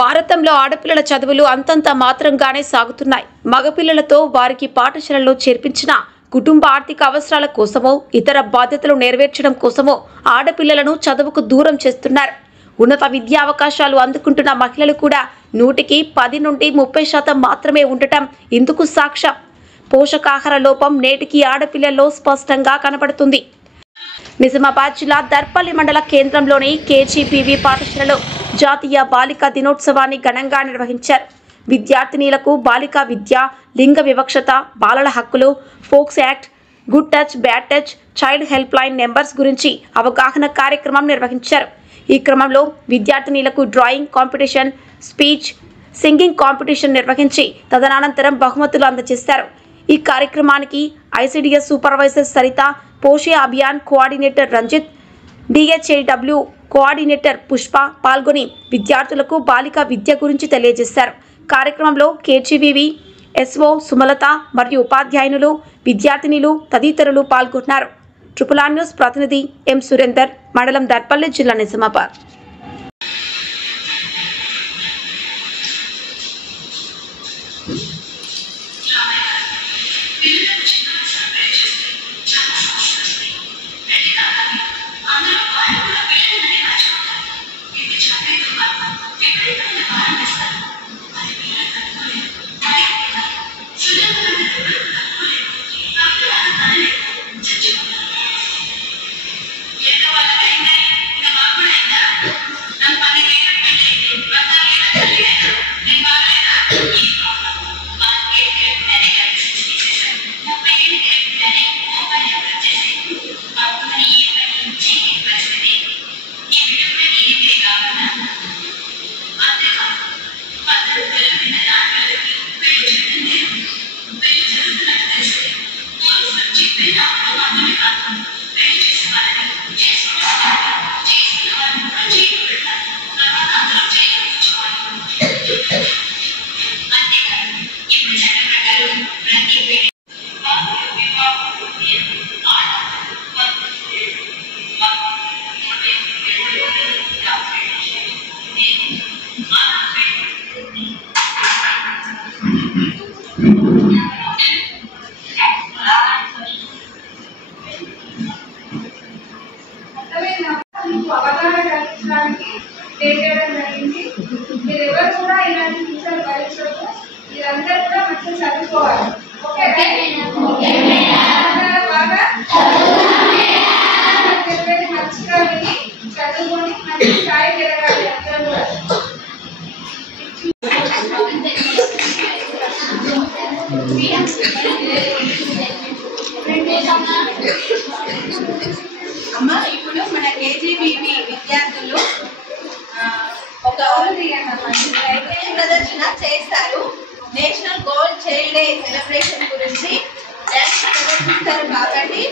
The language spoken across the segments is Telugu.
భారతంలో ఆడపిల్లల చదువులు అంతంత మాత్రంగానే సాగుతున్నాయి. మగపిల్లలతో వారికి పాఠశాలలో చేర్పించిన కుటుంబ ఆర్థిక అవసరాల కోసమో ఇతర బాధ్యతలు నెరవేర్చడం కోసమో ఆడపిల్లలను చదువుకు దూరం చేస్తున్నారు. ఉన్నత విద్యా అవకాశాలు అందుకుంటున్న మహిళలు కూడా 100కి 10 నుండి 30% మాత్రమే ఉండటం ఇందుకు సాక్ష్యం. పోషకాహార లోపం నేటికి ఆడపిల్లల్లో స్పష్టంగా కనబడుతుంది. నిజామాబాద్ జిల్లా దర్పల్లి మండల కేంద్రంలోని కేజీబీవీ పాఠశాలలో జాతీయ బాలికా దినోత్సవాన్ని ఘనంగా నిర్వహించారు. విద్యార్థినీలకు బాలికా విద్య, లింగ వివక్షత, బాలల హక్కులు, POCSO act, good touch, bad touch, child helpline numbers గురించి అవగాహన కార్యక్రమం నిర్వహించారు. ఈ క్రమంలో విద్యార్థినీలకు drawing competition, speech, singing competition నిర్వహించి తదనంతరం బహుమతులు అందజేశారు. ఈ కార్యక్రమానికి ICDS supervisor Saritha, Poshan Abhiyan coordinator Ranjith, DHAW coordinator Pushpa పాల్గొని విద్యార్థులకు బాలికా విద్య గురించి తెలియజేశారు. కార్యక్రమంలో కేజీబీవీ ఎస్ఓ సుమలత మరియు ఉపాధ్యాయునులు, విద్యార్థినులు తదితరులు పాల్గొన్నారు. ట్రిపుల్ ఆర్ న్యూస్ ప్రతినిధి ఎం సురేందర్, మండలం దర్పల్లి, జిల్లా నిజామాబాద్. అవగాహన కలిగించడానికి చేయడం జరిగింది. మీరు ఎవరు కూడా ఇలాంటి విషయాలు భరించవచ్చు. మీరందరూ కూడా మంచిగా చదువుకోవాలి. ఓకే బాగా చెప్పేది మంచిగా విని చదువుకొని మంచి స్థాయికి ఎదగాలి అందరూ కూడా. అమ్మ ఇప్పుడు మన కేజీబీవీ విద్యార్థులు ఒక ప్రదర్శన చేస్తారు. National gold child day celebration గురించి డ్యాన్స్ ప్రదర్శిస్తారు. కాబట్టి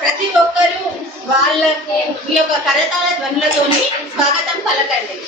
ప్రతి ఒక్కరూ వాళ్ళకి ఈ యొక్క కరతాళ ధ్వనులతోని స్వాగతం పలకండి.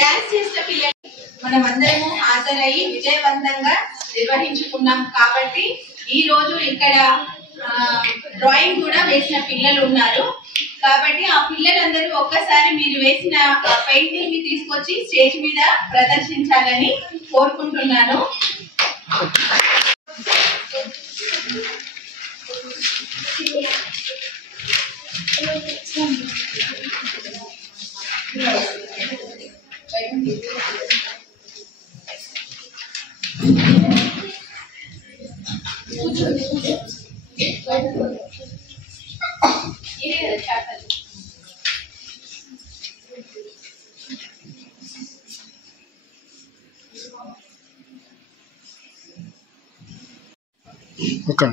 డాన్స్ చేసిన పిల్లలు మనమందరము హాజరయ్యి విజయవంతంగా నిర్వహించుకున్నాం. కాబట్టి ఈ రోజు ఇక్కడ డ్రాయింగ్ కూడా వేసిన పిల్లలు ఉన్నారు. కాబట్టి ఆ పిల్లలందరూ ఒక్కసారి మీరు వేసిన పెయింటింగ్ ని తీసుకొచ్చి స్టేజ్ మీద ప్రదర్శించాలని కోరుకుంటున్నాను. Okay.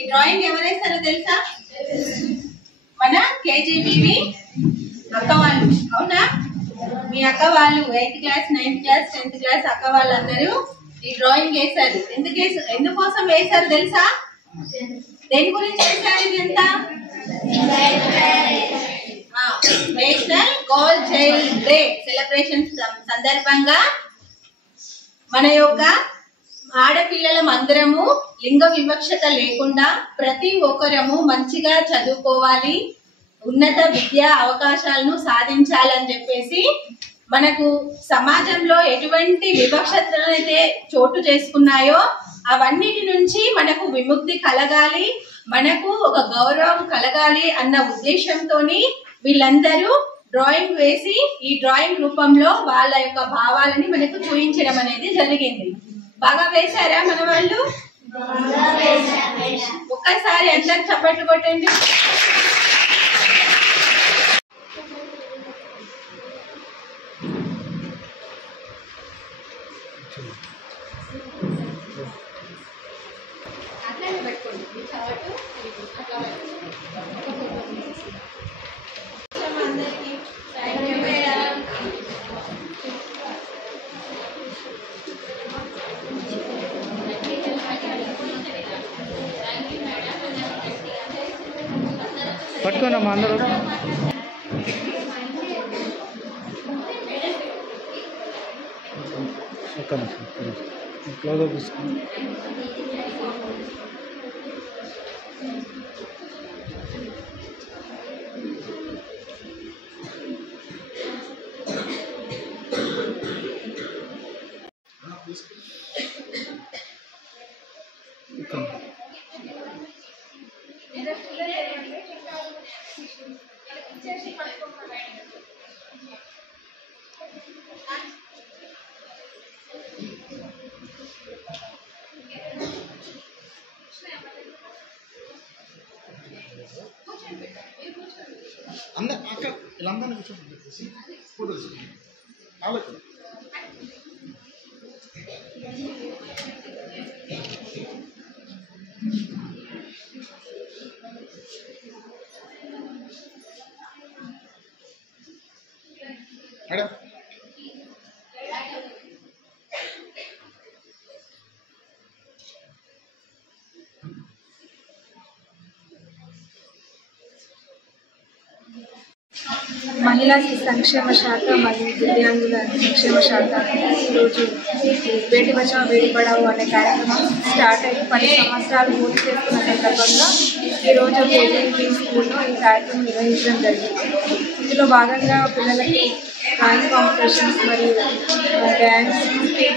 ఈ డ్రాయింగ్ ఎవరేస్తారో తెలుసా? మన కేజీబీవి అక్క వాళ్ళు. అవునా? మీ అక్క వాళ్ళు 8th class 9th class 10th class అక్క వాళ్ళందరూ ఈ డ్రాయింగ్ వేశారు. ఎందుకోసం వేశారు తెలుసా? దేని గురించి వేశారు? ఇదంతా national girl child day celebration సందర్భంగా మన యొక్క ఆడపిల్లలం అందరము లింగ వివక్షత లేకుండా ప్రతి ఒక్కరము మంచిగా చదువుకోవాలి, ఉన్నత విద్యా అవకాశాలను సాధించాలని చెప్పేసి మనకు సమాజంలో ఎటువంటి వివక్షతలు అయితే చోటు చేసుకున్నాయో అవన్నిటి నుంచి మనకు విముక్తి కలగాలి, మనకు ఒక గౌరవం కలగాలి అన్న ఉద్దేశంతోని వీళ్ళందరూ డ్రాయింగ్ వేసి ఈ డ్రాయింగ్ రూపంలో వాళ్ళ యొక్క భావాలని మనకు చూపించడం అనేది జరిగింది. బాగా వేశారా మన వాళ్ళు? ఒక్కసారి అందరు చప్పట్లు కొట్టండి. అట్లనే పెట్టుకోండి. అందరికీ థ్యాంక్ యూ మేడం. పట్టుకోండమ్మా అందరూ. ఒక్క నిమిషం క్లోజ్ అప్ తీసుకోండి. అందరు అక్కడ వీళ్ళందరినీ కూర్చోబెట్టేసి ఫోటో తీసుకుంటాం. మేడం మహిళా సంక్షేమ శాఖ మరియు దివ్యాంగుల సంక్షేమ శాఖ ఈరోజు బేటీ బచావో బేటీ పడావో అనే కార్యక్రమం స్టార్ట్ అయ్యి 10 సంవత్సరాలు పూర్తి చేసుకున్న సందర్భంగా ఈరోజు కేజీబీ స్కూల్లో ఈ కార్యక్రమం నిర్వహించడం జరిగింది. ఇందులో భాగంగా పిల్లలకి డ్రాయింగ్ కాంపిటీషన్స్ మరియు డ్యాన్స్,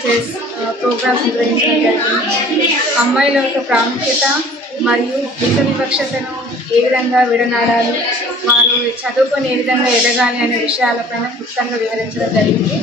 చెస్ ప్రోగ్రామ్స్ నిర్వహించడం జరిగింది. అమ్మాయిల యొక్క ప్రాముఖ్యత మరియు లింగ వివక్షతను ఏ విధంగా విడనాడాలి, వారు చదువుకొని ఏ విధంగా ఎదగాలి అనే విషయాలపైన క్లుప్తంగా వివరించడం జరిగింది.